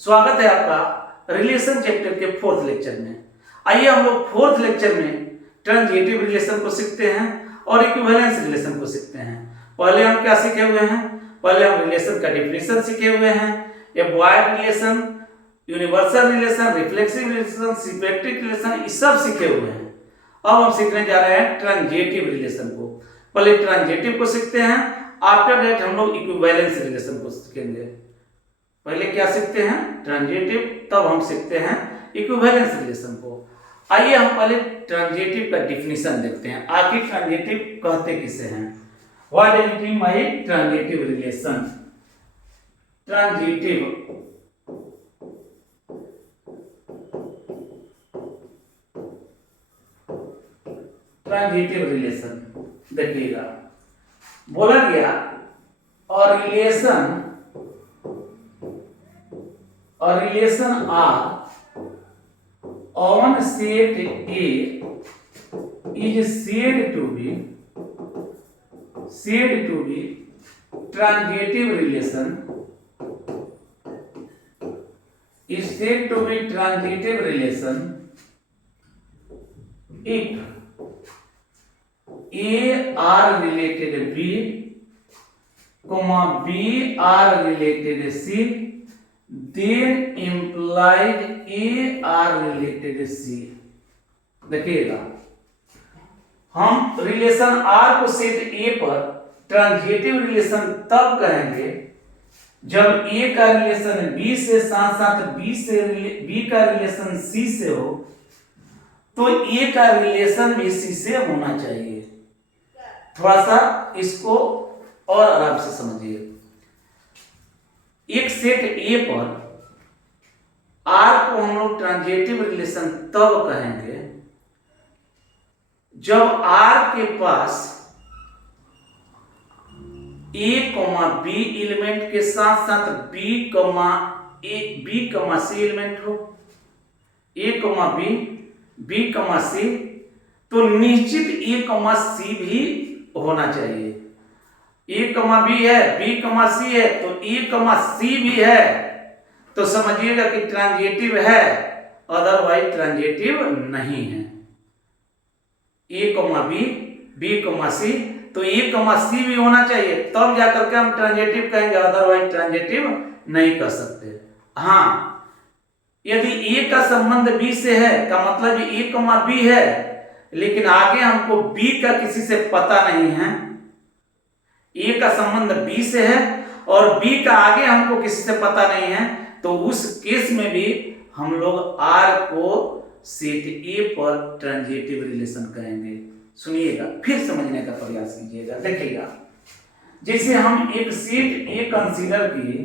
स्वागत है आपका रिलेशन चैप्टर के फोर्थ लेक्चर में। आइए हम लोग फोर्थ लेक्चर में ट्रांजिटिव रिलेशन को सीखते हैं और इक्विवेलेंस रिलेशन को सीखते हैं। पहले हम क्या सीखे हुए हैं? पहले हम रिलेशन का डेफिनेशन सीखे हुए हैं, avoid relation, universal relation, reflexive relation, symmetric relation, ये सब सीखे हुए हैं। अब हम सीखने जा रहे हैं ट्रांजिटिव रिलेशन को। पहले ट्रांजिटिव को सीखते हैं, आफ्टर दैट हम लोग इक्विवेलेंस रिलेशन को सीखेंगे। पहले क्या सीखते हैं? ट्रांजिटिव, तब हम सीखते हैं इक्विवेलेंस रिलेशन को। आइए हम पहले ट्रांजिटिव का डेफिनेशन देखते हैं। आखिर ट्रांजिटिव कहते किसे हैं? What do you mean by transitive relation? Transitive relation देखिएगा, बोला गया और relation R on set A is said to be transitive relation. Is said to be transitive relation if A are related B, B are related C, then implies A are related C। देखिएगा, हम relation R को set A पर transitive relation तब कहेंगे जब A का relation B से साथ साथ B का रिलेशन C से हो, तो A का रिलेशन भी C से होना चाहिए। थोड़ा सा इसको और आराम से समझिए। एक सेट A पर R को हम लोग ट्रांजिटिव रिलेशन तब कहेंगे जब R के पास A, B एलिमेंट के साथ साथ B, C एलिमेंट हो। A, B, C, तो निश्चित A, C भी होना चाहिए। A, B है, B, C है, तो A, C भी है, तो समझिएगा कि ट्रांजिटिव है, अदरवाइज ट्रांजिटिव नहीं है। A, B, C, तो A, C भी होना चाहिए, तब जाकर के हम ट्रांजिटिव कहेंगे, अदरवाइज ट्रांजिटिव नहीं कह सकते। हाँ, यदि A का संबंध B से है का मतलब A, B है, लेकिन आगे हमको B का किसी से पता नहीं है। A का संबंध B से है और B का आगे हमको किसी से पता नहीं है, तो उस केस में भी हम लोग R को सेट A पर ट्रांजिटिव रिलेशन कहेंगे। सुनिएगा, फिर समझने का प्रयास कीजिएगा। देखिएगा, जैसे हम एक सेट A कंसीडर किए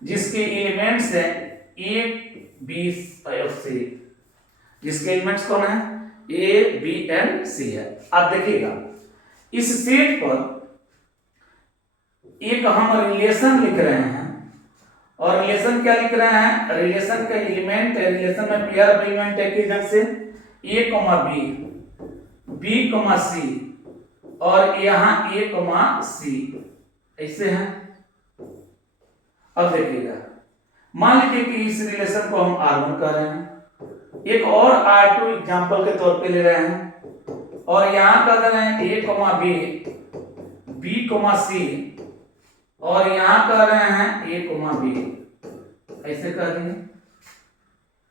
जिसके एलिमेंट्स हैं A, B और C, जिसके एलिमेंट्स कौन है? A, B एंड C है। अब देखिएगा, इस सेट पर एक हम रिलेशन लिख रहे हैं, और रिलेशन क्या लिख रहे हैं? रिलेशन का एलिमेंट है, रिलेशन में पेयर ऑफ एलिमेंट है किधर से? A, B, C, और यहाँ A, C ऐसे हैं। अब देखिएगा, मान लीजिए कि इस रिलेशन को हम R1 कह रहे हैं, एक और R2 एग्जांपल के तौर पे ले रहे हैं, और यहाँ कह रहे हैं A, B, C, और यहां कह रहे हैं A, B, ऐसे कह देंगे।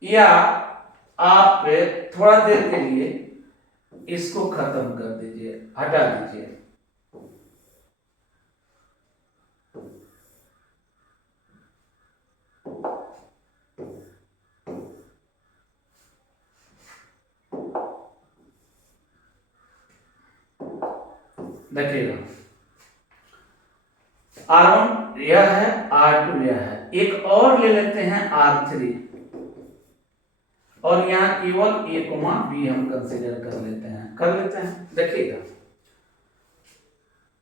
या आप थोड़ा देर के लिए इसको खत्म कर दीजिए, हटा दीजिए। देखिएगा, R1 यह है, R2 यह है, एक और ले लेते हैं R3, और यहाँ केवल A, B हम कंसीडर कर लेते हैं। देखिएगा,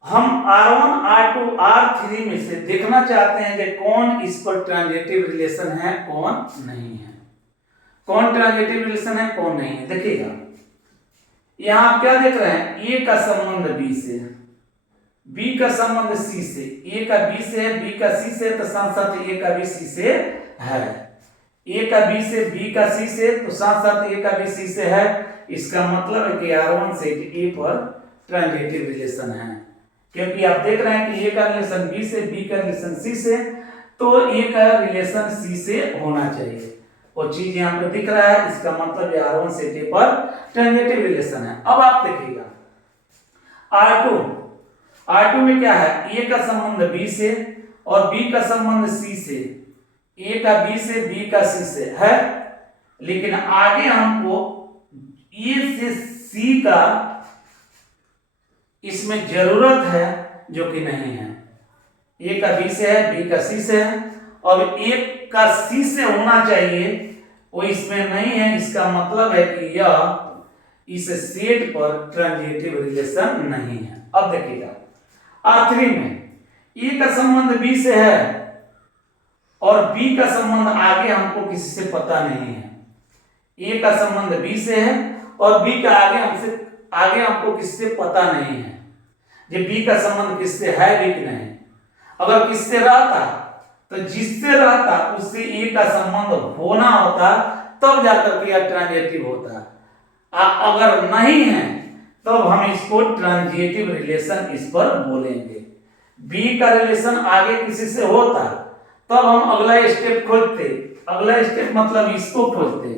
हम R1, R2, R3 में से देखना चाहते हैं कि कौन इस पर ट्रांजिटिव रिलेशन है, कौन नहीं है। कौन ट्रांजिटिव रिलेशन है, कौन नहीं है। देखिएगा, यहाँ आप क्या देख रहे हैं? A का संबंध B से, बी का संबंध सी से, ए का बी से है, बी का सी से, तो साथ साथ ए का भी सी से है। ए का बी से, बी का सी से, तो साथ साथ ए का भी सी से है। इसका मतलब है कि R1 से ए पर ट्रांजिटिव रिलेशन है, क्योंकि आप देख रहे हैं कि ए का रिलेशन बी से, बी का रिलेशन सी से, तो ए का रिलेशन सी से होना चाहिए। वो चीज यहाँ पे दिख रहा है, इसका मतलब R1 से ए पर ट्रांजिटिव रिलेशन है। अब आप देखिएगा R2 में क्या है, ए का संबंध बी से और बी का संबंध सी से, ए का बी से, बी का सी से है, लेकिन आगे हमको ए से सी का इसमें जरूरत है, जो कि नहीं है। ए का बी से है, बी का सी से है, और ए का सी से होना चाहिए, वो इसमें नहीं है। इसका मतलब है कि यह इस सेट पर ट्रांजिटिव रिलेशन नहीं है। अब देखिएगा R3 में ए का संबंध बी से है और बी का संबंध आगे हमको किसी से पता नहीं है। ए का संबंध बी से है और बी का आगे हमको किसी से पता नहीं है। ये बी का संबंध किससे है भी कि नहीं। अगर किससे रहता तो जिससे रहता उससे ए का संबंध होना होता, तब जाकर के यह ट्रांजिटिव होता। अगर नहीं है तब हम इसको ट्रांजिटिव रिलेशन इस पर बोलेंगे। बी का रिलेशन आगे किसी से होता तब हम अगला स्टेप खोजते, अगला स्टेप मतलब इसको खोजते।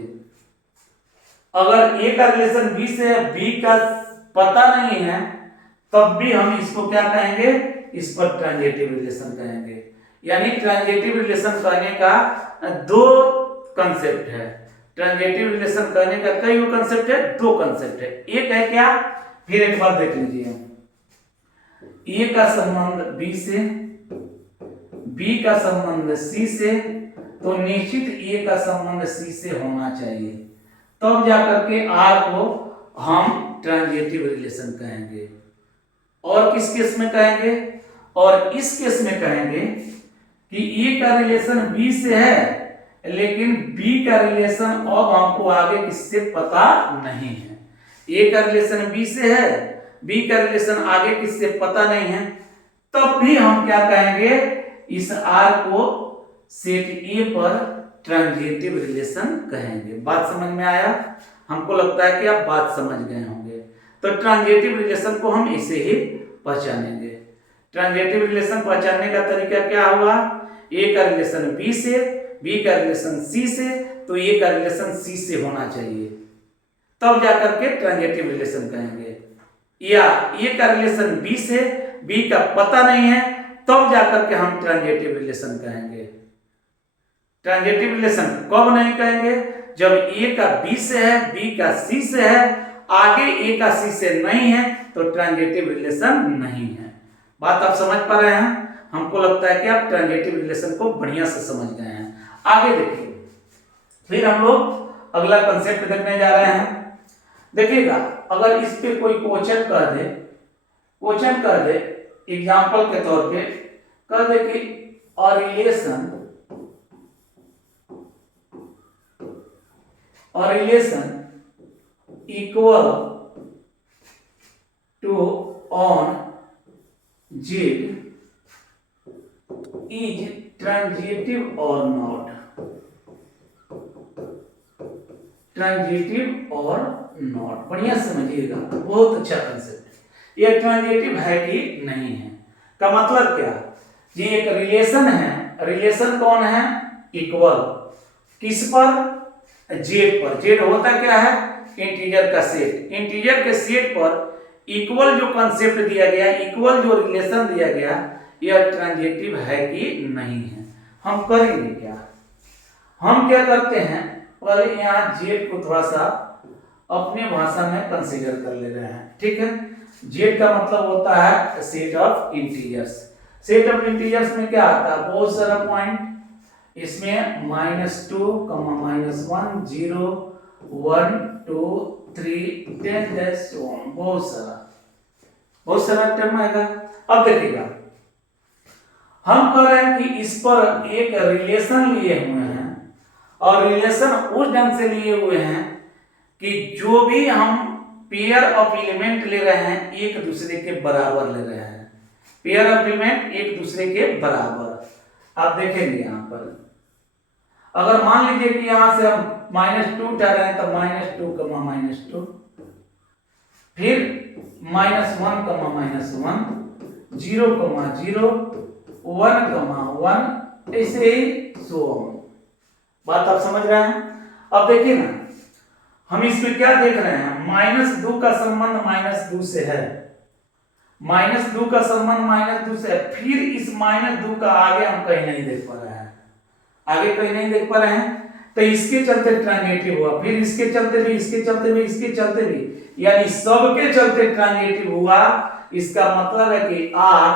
अगर ए का रिलेशन बी से है, बी का पता नहीं है, तब भी हम इसको क्या कहेंगे, इस पर ट्रांजिटिव रिलेशन कहेंगे। यानी ट्रांजिटिव रिलेशन कहने का दो कंसेप्ट है। ट्रांजिटिव रिलेशन कहने का कई कंसेप्ट है, दो कंसेप्ट है। एक है क्या, फिर एक बार देख लीजिए, ए का संबंध बी से, बी का संबंध सी से, तो निश्चित ए का संबंध सी से होना चाहिए, तब जाकर के आर को हम ट्रांजिटिव रिलेशन कहेंगे। और किस केस में कहेंगे, और इस केस में कहेंगे कि ए का रिलेशन बी से है, लेकिन बी का रिलेशन अब हमको आगे किससे पता नहीं है। ए का रिलेशन बी से है, बी का रिलेशन आगे किससे पता नहीं है, तब भी हम क्या कहेंगे, इस आर को सेट ए पर ट्रांजिटिव रिलेशन कहेंगे। बात समझ में आया? हमको लगता है कि आप बात समझ गए होंगे। तो ट्रांजिटिव रिलेशन को हम इसे ही पहचानेंगे। ट्रांजिटिव रिलेशन पहचानने का तरीका क्या हुआ, ए का रिलेशन बी से, बी का रिलेशन सी से, तो ए का रिलेशन सी से होना चाहिए, तब जाकर के ट्रांजिटिव रिलेशन कहेंगे। या ए का रिलेशन बी से, बी का पता नहीं है, तब जाकर के हम ट्रांजिटिव रिलेशन कहेंगे। ट्रांजिटिव रिलेशन कब नहीं कहेंगे, जब ए का बी से है, बी का सी से है, आगे ए का सी से नहीं है, तो ट्रांजिटिव रिलेशन नहीं है। बात आप समझ पा रहे हैं? हमको लगता है कि आप ट्रांजिटिव रिलेशन को बढ़िया से समझ गए हैं। आगे देखिए, फिर हम लोग अगला कंसेप्ट देखने जा रहे हैं। देखिएगा, अगर इस पे कोई क्वेश्चन कर दे एग्जांपल के तौर पे कह दे कि a relation equal to on Z is transitive और नॉट, ट्रांजिटिव और नॉट। बढ़िया समझिएगा, बहुत अच्छा कंसेप्ट। ये ट्रांजिटिव है कि नहीं है का मतलब क्या, ये एक रिलेशन है। रिलेशन कौन है, इक्वल, किस पर, जेड पर। जेड होता क्या है, इंटीजर का सेट। इंटीजर के सेट पर इक्वल जो कंसेप्ट दिया गया, इक्वल जो रिलेशन दिया गया, यह ट्रांजिटिव है कि नहीं है। हम करेंगे क्या, हम क्या करते हैं, पहले यहाँ जेड को थोड़ा सा अपने भाषा में कंसीडर कर ले रहे हैं। ठीक है, जेड का मतलब होता है set of integers. Set of integers में क्या आता है, बहुत सारा पॉइंट, इसमें -2, -1, 0, 1, 2, 3, 10, बहुत सारा टर्म आएगा। अब देखिएगा, हम कह रहे हैं कि इस पर एक रिलेशन लिए हुए हैं, और रिलेशन उस ढंग से लिए हुए हैं कि जो भी हम पेयर ऑफ एलिमेंट ले रहे हैं एक दूसरे के बराबर ले रहे हैं। पेयर ऑफ एलिमेंट एक दूसरे के बराबर। आप देखेंगे यहाँ पर अगर मान लीजिए कि यहां से हम -2 उठा रहे हैं तो -2, -2, फिर -1, -1, 0, 0, 1, 1, ऐसे ही सो ऑन। बात आप समझ रहे हैं। अब देखिए ना, हम इसमें क्या देख रहे हैं, -2 का संबंध -2 से है, -2 का संबंध -2 से है, फिर इस -2 का आगे हम कहीं नहीं देख पा रहे हैं, आगे कहीं नहीं देख पा रहे हैं, तो इसके चलते ट्रांजिटिव हुआ, फिर इसके चलते भी, इसके चलते भी, इसके चलते भी, यानी सबके चलते ट्रांजिटिव हुआ। इसका मतलब है कि R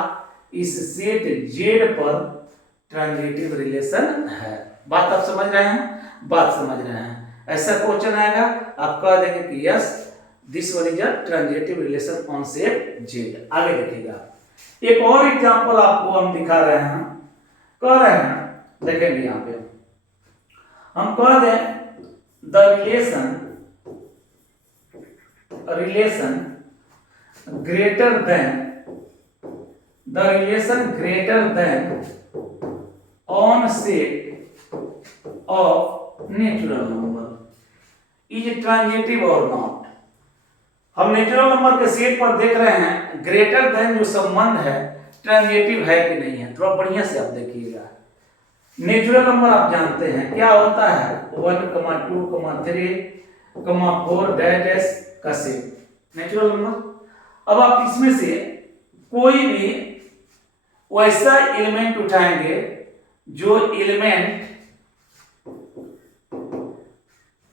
इस सेट Z पर ट्रांजिटिव रिलेशन है। बात आप समझ रहे हैं, बात समझ रहे हैं। ऐसा क्वेश्चन आएगा, आप कह देंगे कि yes this one is a transitive relation on set Z। आगे देखिएगा, एक और एग्जांपल आपको हम दिखा रहे हैं, कह रहे हैं, देखेंगे यहां पे हम कह दें the relation greater than on set of natural number is transitive और नॉट। हम नेचुरल नंबर के सेट पर देख रहे हैं ग्रेटर देन जो संबंध है ट्रांजिटिव है कि नहीं है। थोड़ा बढ़िया से आप देखिएगा, नेचुरल नंबर आप जानते हैं क्या होता है, 1, 2, 3, 4 डैश का सेट नेचुरल नंबर। अब आप इसमें से कोई भी वैसा एलिमेंट उठाएंगे जो एलिमेंट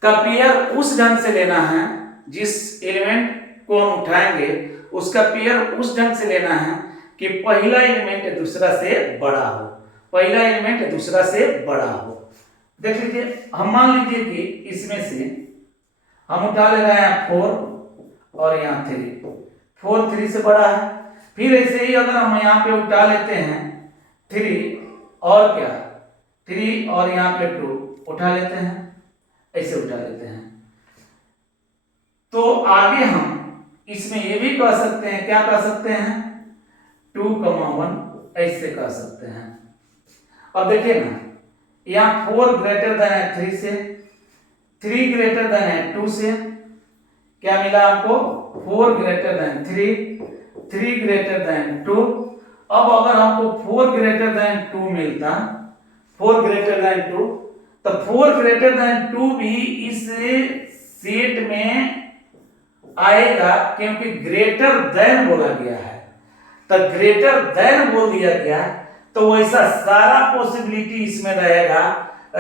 का पेयर उस ढंग से लेना है, जिस एलिमेंट को हम उठाएंगे उसका पेयर उस ढंग से लेना है कि पहला एलिमेंट दूसरा से बड़ा हो, पहला एलिमेंट दूसरा से बड़ा हो। देख लीजिए, हम मान लीजिए कि इसमें से हम उठा ले रहे हैं 4 और यहाँ 3, 4 3 से बड़ा है। फिर ऐसे ही अगर हम यहाँ पे उठा लेते हैं 3 और क्या 3 और यहाँ पे 2 उठा लेते हैं, ऐसे उठा लेते हैं, तो आगे हम इसमें ये भी कह सकते हैं, क्या कह सकते हैं, 2, 1 ऐसे कह सकते हैं। अब देखिए ना, यहाँ 4 ग्रेटर देन है 3 से, 3 ग्रेटर देन है 2 से, क्या मिला आपको, 4 ग्रेटर देन 3, 3 ग्रेटर देन 2। अब अगर हमको 4 ग्रेटर देन 2 मिलता, 4 ग्रेटर देन 2, तो 4 ग्रेटर देन 2 भी इस सेट में आएगा, क्योंकि ग्रेटर देन बोला गया है, तो ग्रेटर देन बोल दिया गया, तो वैसा सारा पॉसिबिलिटी इसमें रहेगा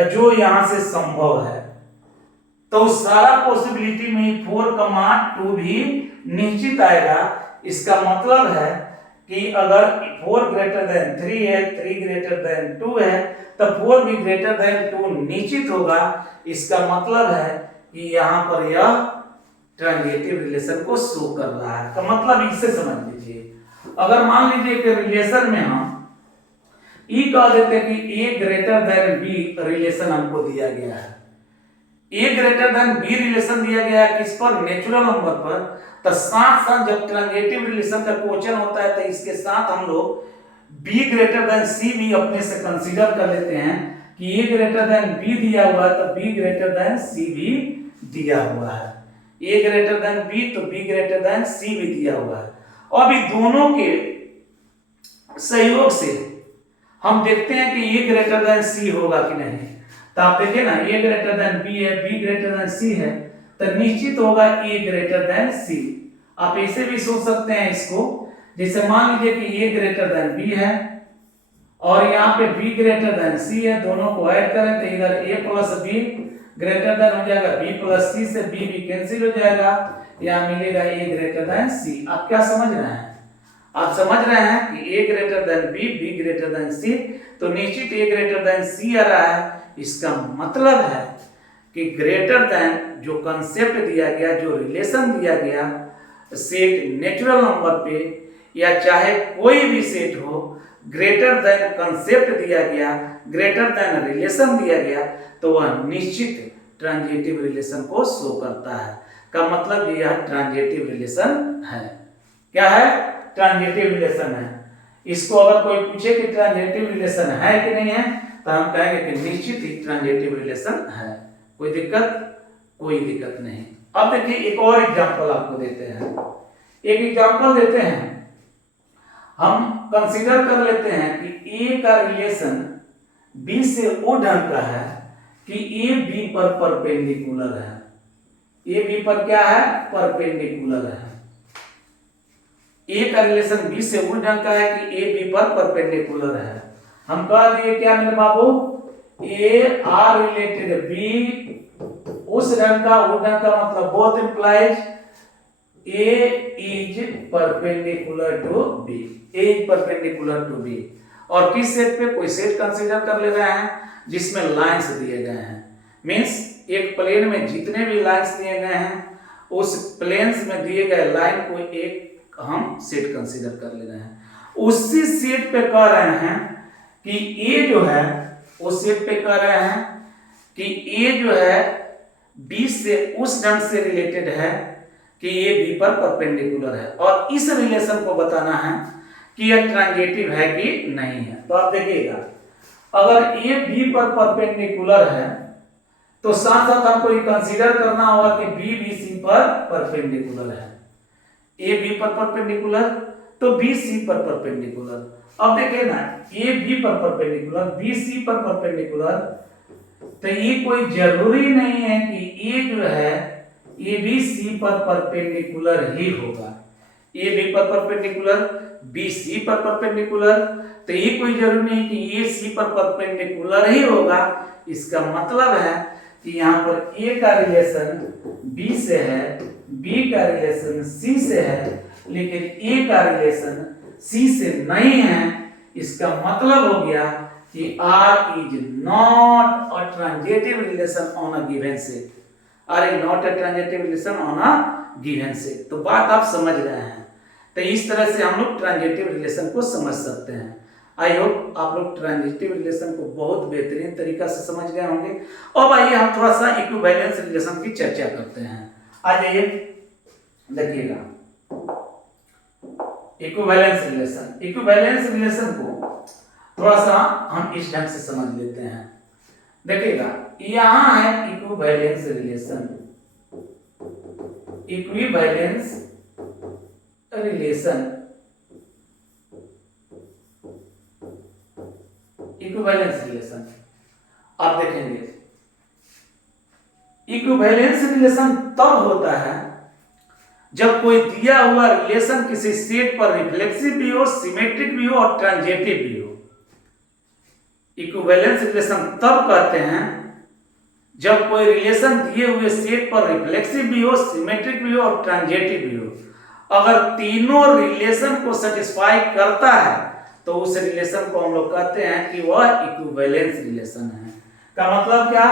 जो यहां से संभव है। तो सारा पॉसिबिलिटी में 4, 2 भी निश्चित आएगा। इसका मतलब है कि अगर 4 ग्रेटर देन 3 है, 3 ग्रेटर देन 2 है, तो 4 भी ग्रेटर देन 2 निश्चित होगा। इसका मतलब है कि यहां पर यह ट्रांजिटिव रिलेशन को शो कर रहा है। तो मतलब इससे समझ लीजिए, अगर मान लीजिए कि रिलेशन में हम ई कह देते कि A greater than B relation हमको दिया गया है, ए ग्रेटर देन बी रिलेशन दिया गया है किस पर, नेचुरल नंबर पर, तो साथ साथ जब ट्रांजिटिव रिलेशन का क्वेश्चन होता है तो इसके साथ हम लोग बी ग्रेटर देन सी भी अपने से कंसीडर कर लेते हैं कि ए ग्रेटर देन बी दिया हुआ है तो बी ग्रेटर देन सी भी दिया हुआ है, ए ग्रेटर देन बी तो बी ग्रेटर देन सी भी दिया हुआ है। अब इन दोनों के सहयोग से हम देखते हैं कि ए ग्रेटर देन सी होगा कि नहीं। तो आप देखिए ना, ए ग्रेटर देन बी है, बी ग्रेटर देन सी है, तो निश्चित होगा ए ग्रेटर देन सी। आप ऐसे भी सोच सकते हैं इसको, जैसे मान लीजिए कि ए ग्रेटर देन बी है और यहाँ पे बी ग्रेटर देन सी है, दोनों को ऐड करें तो इधर ए प्लस बी ग्रेटर देन हो जाएगा बी प्लस सी, से बी भी कैंसिल हो जाएगा, यहाँ मिलेगा ए ग्रेटर देन सी। आप क्या समझ रहे हैं, आप समझ रहे हैं कि A greater than B, B greater than C, तो निश्चित ए ग्रेटर देन सी आ रहा है। इसका मतलब है कि ग्रेटर देन जो कंसेप्ट दिया गया, जो रिलेशन दिया गया सेट नेचुरल नंबर पे या चाहे कोई भी सेट हो, ग्रेटर देन कंसेप्ट दिया गया, ग्रेटर देन रिलेशन दिया गया, तो वह निश्चित ट्रांजिटिव रिलेशन को शो करता है। का मतलब यह ट्रांजिटिव रिलेशन है। क्या है, ट्रांजिटिव रिलेशन है। इसको अगर कोई पूछे कि ट्रांजिटिव रिलेशन है कि नहीं है, तो हम कहेंगे कि निश्चित ही ट्रांजिटिव रिलेशन है। कोई दिक्कत नहीं। अब देखिए एक और एग्जांपल आपको देते हैं, एक एग्जांपल देते हैं। हम कंसीडर कर लेते हैं कि ए का रिलेशन बी से ओ ढंग का है कि ए बी पर परपेंडिकुलर है। ए बी पर क्या है? परपेंडिकुलर है। ए का रिलेशन बी से उस ढंग का है कि ए बी पर परपेंडिकुलर है। हम कह दिए क्या मेरे बाबू, ए आर रिलेटेड बी उस ढंग का, उस ढंग का मतलब both implies A is perpendicular to B, A is perpendicular to B. और किस सेट पे? कोई सेट कंसीडर कर ले रहे हैं जिसमें लाइंस दिए गए हैं। मींस एक प्लेन में जितने भी लाइंस दिए गए हैं उस प्लेन्स में दिए गए लाइन को एक हम सेट कंसीडर कर ले रहे हैं। उसी सेट पे कह रहे हैं कि ए जो है, उस सेट पे कह रहे हैं कि ए जो है बी से उस ढंग से रिलेटेड है कि ए बी पर परपेंडिकुलर है, और इस रिलेशन को बताना है कि यह ट्रांजिटिव है कि नहीं है। तो आप देखिएगा, अगर ए बी पर परपेंडिकुलर है तो साथ साथ हमको ये कंसीडर करना होगा कि बी बी सी पर परपेंडिकुलर है। ए बी पर परपेंडिकुलर तो बी सी पर परपेंडिकुलर। अब देखिए ना, ए बी पर परपेंडिकुलर, बी सी पर परपेंडिकुलर, तो ये कोई जरूरी नहीं है कि ए जो है ए बी सी पर परपेंडिकुलर ही होगा। ए बी पर परपेंडिकुलर, बी सी पर परपेंडिकुलर, तो ये कोई जरूरी नहीं कि ए सी पर परपेंडिकुलर ही होगा। इसका मतलब है कि यहाँ पर ए का रिलेशन बी से है, बी का रिलेशन सी से है, लेकिन ए का रिलेशन सी से नहीं है। इसका मतलब हो गया कि R is not a transitive relation on a given set, R is not a transitive relation on a given set। तो बात आप समझ रहे हैं। तो इस तरह से हम लोग ट्रांजिटिव रिलेशन को समझ सकते हैं। आई होप आप लोग ट्रांजिटिव रिलेशन को बहुत बेहतरीन तरीका से समझ गए होंगे। अब आइए हम थोड़ा सा इक्विवेलेंस रिलेशन की चर्चा करते हैं। आ जाइए, देखिएगा इक्विवेलेंस रिलेशन को थोड़ा सा हम इस ढंग से समझ लेते हैं। देखिएगा, यहां है इक्विवेलेंस रिलेशन, आप देखेंगे इक्विवेलेंस रिलेशन तब होता है जब कोई दिया हुआ रिलेशन किसी सेट पर रिफ्लेक्सिव भी हो, सिमेट्रिक भी हो और ट्रांजिटिव भी हो। इक्विवेलेंस रिलेशन तब कहते हैं जब कोई रिलेशन दिए हुए सेट पर रिफ्लेक्सिव भी हो, सिमेट्रिक भी हो और ट्रांजिटिव भी हो। अगर तीनों रिलेशन को सेटिस्फाई करता है तो उस रिलेशन को हम लोग कहते हैं कि वह इक्विवेलेंस रिलेशन है। का मतलब क्या?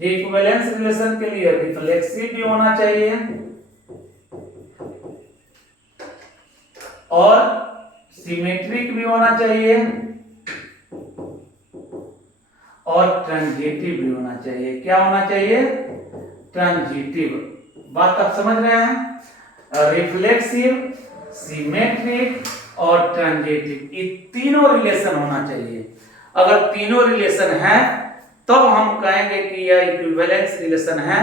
इक्विवेलेंस रिलेशन के लिए रिफ्लेक्सिव भी होना चाहिए और सिमेट्रिक भी होना चाहिए और ट्रांजिटिव भी होना चाहिए। क्या होना चाहिए? ट्रांजिटिव। बात आप समझ रहे हैं? रिफ्लेक्सिव, सिमेट्रिक और ट्रांजिटिव, ये तीनों रिलेशन होना चाहिए। अगर तीनों रिलेशन है तो हम कहेंगे कि यह इक्विवेलेंस रिलेशन है,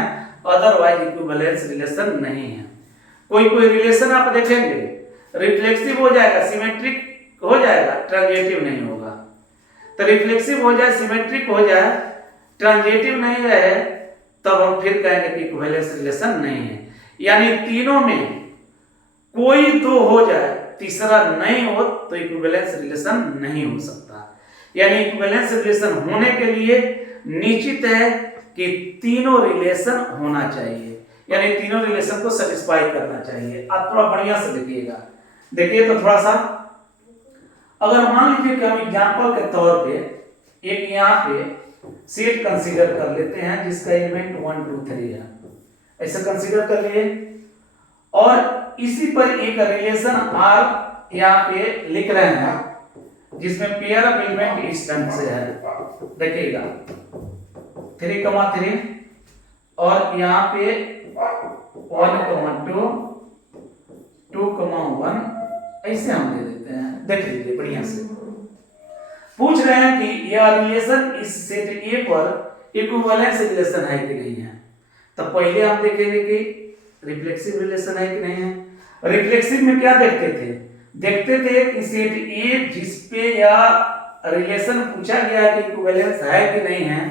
अदरवाइज इक्विवेलेंस रिलेशन नहीं है। कोई कोई रिलेशन आप देखेंगे रिफ्लेक्सिव हो जाएगा, सिमेट्रिक हो जाएगा, ट्रांजिटिव नहीं होगा। तो रिफ्लेक्सिव हो जाए, सिमेट्रिक हो जाए, ट्रांजिटिव नहीं रहे, तब हम फिर कहेंगे कि इक्विवेलेंस रिलेशन नहीं है। यानी तीनों में कोई दो हो जाए, तीसरा नहीं हो तो इक्विवेलेंस रिलेशन नहीं हो सकता। यानी इक्विवेलेंस रिलेशन होने के लिए निश्चित है कि तीनों रिलेशन होना चाहिए, यानी तीनों रिलेशन को सेटिस्फाई करना चाहिए। आप थोड़ा बढ़िया से देखिएगा, देखिए तो थोड़ा सा, अगर मान लीजिए कि हम एग्जांपल के तौर पे एक यहाँ पे सेट कंसीडर कर लेते हैं जिसका एलिमेंट 1 2 3 है, ऐसा कंसीडर कर लिए, और इसी पर एक रिलेशन R यहाँ पे लिख रहे हैं जिसमें पेयर ऑफ एलिमेंट इस ढंग से है। देखिएगा 3,3 और यहाँ पे 1,2 2,1 ऐसे हम दे देते लेते हैं, देख लीजिए बढ़िया से। पूछ रहे हैं कि यह रिलेशन इस सेट ए पर इक्विवेलेंस रिलेशन है कि नहीं है। तो पहले आप देखेंगे कि रिफ्लेक्सिव रिलेशन है कि नहीं है। रिफ्लेक्सिव में क्या देखते थे कि सेट ए जिसपे यह रिलेशन पूछा गया है कि इक्विवेलेंस है कि नहीं है,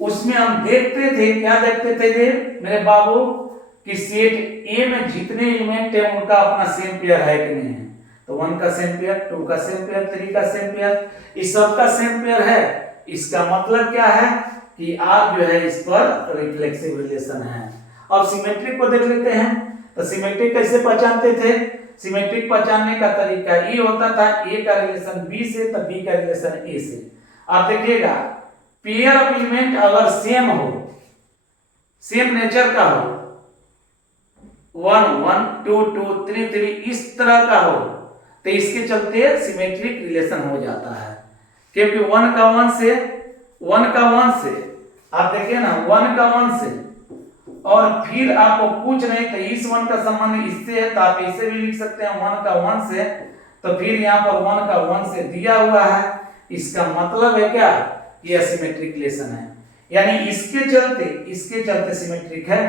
उसमें हम देखते थे, क्या देखते थे मेरे बाबू, कि सेट ए में जितने एलिमेंट है उनका अपना सेम पेयर है कि नहीं है। तो 1 का सेम पेयर, 2 का सेम पेयर, 3 का सेम पेयर, इस सब का सेम पेयर है। इसका मतलब क्या है कि आप जो है इस पर रिफ्लेक्सिव रिलेशन है। अब सिमेट्रिक को देख लेते हैं। तो सिमेट्रिक कैसे पहचानते थे? सिमेट्रिक पहचानने का तरीका ये होता था, ए का रिलेशन बी से तो बी का रिलेशन ए से। आप देखिएगा पेयर ऑफ एलिमेंट अगर सेम हो, सेम नेचर का हो, 1 1 2 2 3 3 इस तरह का हो, तो इसके चलते सिमेट्रिक रिलेशन हो जाता है। क्योंकि 1 का 1 से आप देखिए ना, 1 का 1 से, और फिर आपको पूछ रहे तो इस 1 का संबंध इससे है, तो आप इसे भी लिख सकते हैं 1 का 1 से। तो फिर यहाँ पर 1 का 1 से दिया हुआ है, इसका मतलब है क्या, ये सिमेट्रिक रिलेशन है। यानी इसके चलते सिमेट्रिक है,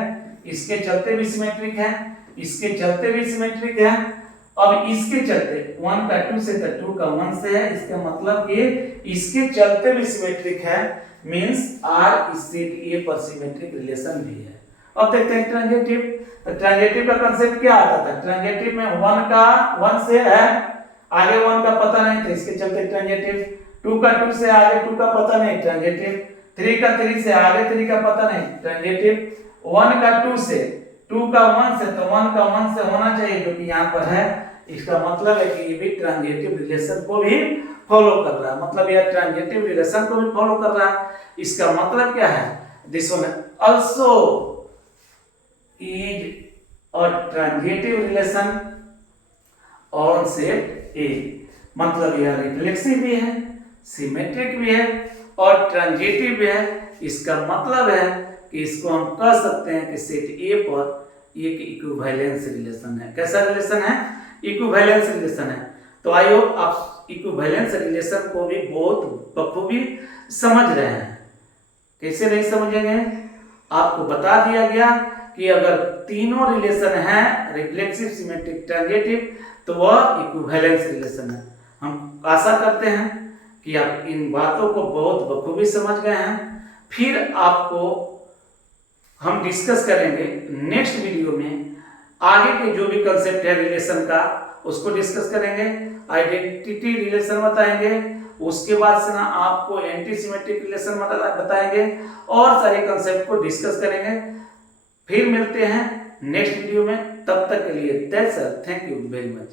इसके चलते भी सिमेट्रिक है, इसके चलते भी सिमेट्रिक है। अब इसके चलते 1 का 2 से तो 2 का 1 से है, इसका मतलब कि इसके चलते भी सिमेट्रिक है, मींस आर इस सेट ए पर सिमेट्रिक रिलेशन भी है। अब देखते हैं ट्रांजेटिव। तो ट्रांजेटिव का कांसेप्ट क्या आता था? ट्रांजेटिव में 1 का 1 से है, आगे 1 का पता नहीं, तो इसके चलते ट्रांजेटिव। 2 का 2 से आगे 2 का पता नहीं, ट्रांजेटिव। 3 का 3 से आगे 3 का पता नहीं, ट्रांजेटिव। 1 का 2 से, 2 का 1 से, तो 1 का 1 से होना चाहिए जो कि यहाँ पर है। इसका मतलब है कि ये भी ट्रांजेटिव रिलेशन को भी फॉलो कर रहा है, मतलब यह ट्रांजेटिव रिलेशन को भी फॉलो कर रहा है। इसका मतलब क्या है? This one also is a transitive relation on set ए। मतलब यह रिफ्लेक्सिव भी है, सिमेट्रिक भी है और ट्रांजेटिव भी है। इसका मतलब है कि इसको हम कह सकते हैं कि सेट ए पर एक इक्विवेलेंस रिलेशन है। कैसा रिलेशन है? इक्विवेलेंस रिलेशन है। तो आई होप आप इक्विवेलेंस रिलेशन को भी बहुत बखूबी समझ रहे हैं। कैसे नहीं समझेंगे? आपको बता दिया गया कि अगर तीनों रिलेशन हैं, रिफ्लेक्सिव, सिमेट्रिक, ट्रांजेटिव, तो वह इक्विवेलेंस रिलेशन है। हम आशा करते हैं कि आप इन बातों को बहुत बखूबी समझ गए हैं। फिर आपको हम डिस्कस करेंगे नेक्स्ट वीडियो में, आगे के जो भी कंसेप्ट है रिलेशन का उसको डिस्कस करेंगे। आइडेंटिटी रिलेशन बताएंगे, उसके बाद से ना आपको एंटी सिमेट्रिक रिलेशन बताएंगे और सारे कंसेप्ट को डिस्कस करेंगे। फिर मिलते हैं नेक्स्ट वीडियो में, तब तक के लिए that's all, thank you very much.